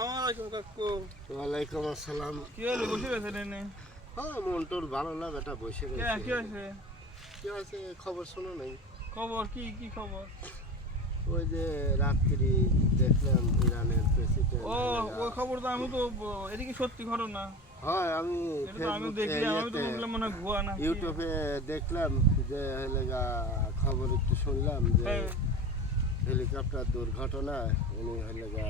আসসালামু আলাইকুম কাকু। ওয়ালাইকুম আসসালাম। কি হলো, বসে গেছেন এনে? হ্যাঁ, মন টন ভালো না, বেটা বসে কি রয়েছে। কি হয়েছে? কি হয়েছে খবর শোনো নাই? খবর কি? কি খবর? ওই যে রাত্রি দেখলাম ইরানের প্রেসিডেন্ট। ও, ওই খবর তো আমি তো এটা কি সত্যি ঘটনা? হয়, আমি এটা তো আমি দেখলাম, আমি তো ভাবলাম মনে হয় ভুয়া না। ইউটিউবে দেখলাম যে হলেগা খবর একটু শুনলাম যে হেলিকপ্টার দুর্ঘটনায় উনি হলেগা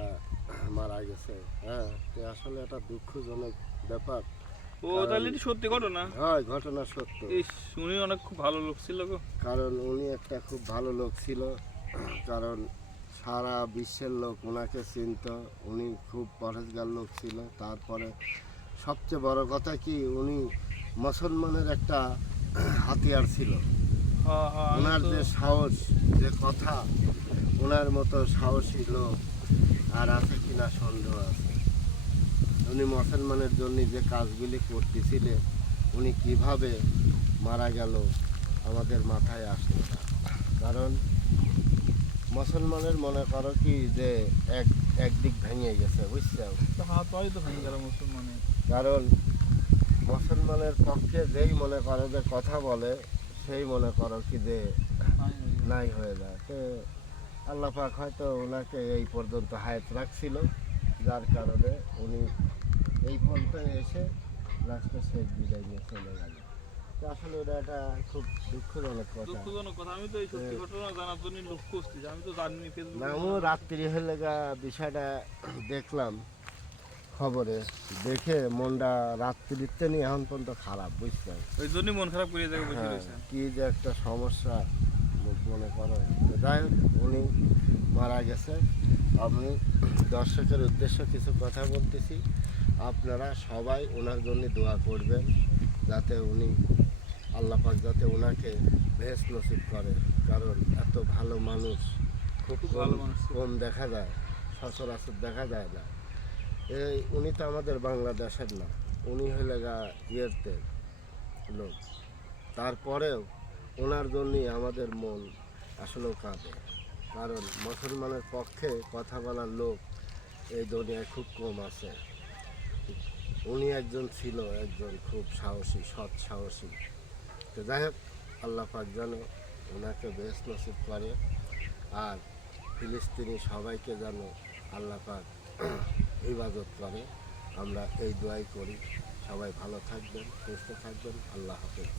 মারা গেছে। হ্যাঁ, তো আসলে একটা দুঃখজনক ব্যাপার। ও তাহলে এটা সত্যি ঘটনা? হয়, ঘটনা সত্য। ইস, উনি অনেক খুব ভালো লোক ছিল গো। কারণ উনি একটা খুব ভালো লোক ছিল, কারণ সারা বিশ্বের লোক ওনাকে চিনত। উনি খুব পরেশগার লোক ছিল। তারপরে সবচেয়ে বড় কথা কি, উনি মুসলমানের একটা হাতিয়ার ছিল। হ্যাঁ হ্যাঁ, ওনার যে সাহস, যে কথা, ওনার মতো সাহসী লোক আর আছে কিনা সন্দেহ আছে। উনি মুসলমানের জন্য যে কাজগুলি করতেছিলেন, উনি কিভাবে মারা গেল আমাদের মাথায় আসলো না। কারণ মুসলমানের মনে করো কি যে একদিক ভেঙে গেছে, বুঝছো? হাত পাই তো ভেঙে গেল মুসলমানের। কারণ মুসলমানের পক্ষে যেই মনে করো যে কথা বলে, সেই মনে করো কি যে নাই হয়ে যায়। তো আল্লাহ পাক হয়তো ওনাকে এই পর্যন্ত হায়াত রাখছিল, যার কারণে উনি এই পর্যন্ত এসে লাস্টে শেষ বিদায় নিয়ে চলে গেল। তো আসলে এটা একটা খুব দুঃখজনক কথা। দুঃখজনক কথা। আমি তো এই সত্যি ঘটনা জানার জন্য লোক খুঁজতেছি, আমি তো জানিনি ফেসবুকে। আমিও রাত্রি হলে বিষয়টা দেখলাম খবরে, দেখে মনটা রাত্রিতে নিয়ে এখন পর্যন্ত খারাপ, বুঝছেন? ওই জন্যই মন খারাপ করে যাবে বসে হ্যাঁ, রয়েছে। কি যে একটা সমস্যা মনে করো। তো যাই হোক, উনি মারা গেছে। আমি দর্শকের উদ্দেশ্যে কিছু কথা বলতেছি, আপনারা সবাই ওনার জন্য দোয়া করবেন, যাতে উনি আল্লাহ পাক যাতে ওনাকে বেহেশত নসিব করে। কারণ এত ভালো মানুষ খুব ভালো মানুষ ছিল। কম দেখা যায়, সচরাচর দেখা যায় না। উনি তো আমাদের বাংলাদেশের না, উনি হলে ইয়েতে লোক। তারপরেও ওনার জন্যই আমাদের মন আসলেও কাঁদে। কারণ মুসলমানের পক্ষে কথা বলার লোক এই দুনিয়ায় খুব কম আছে। উনি একজন ছিল, একজন খুব সাহসী, সৎ সাহসী। তো যাই হোক, আল্লাহ পাক যেন ওনাকে বেহেশত নসিব করে। আর ফিলিস্তিনি সবাইকে যেন আল্লাহ পাক ইবাদত করে, আমরা এই দোয়াই করি। সবাই ভালো থাকবেন, সুস্থ থাকবেন। আল্লাহ হাফেজ।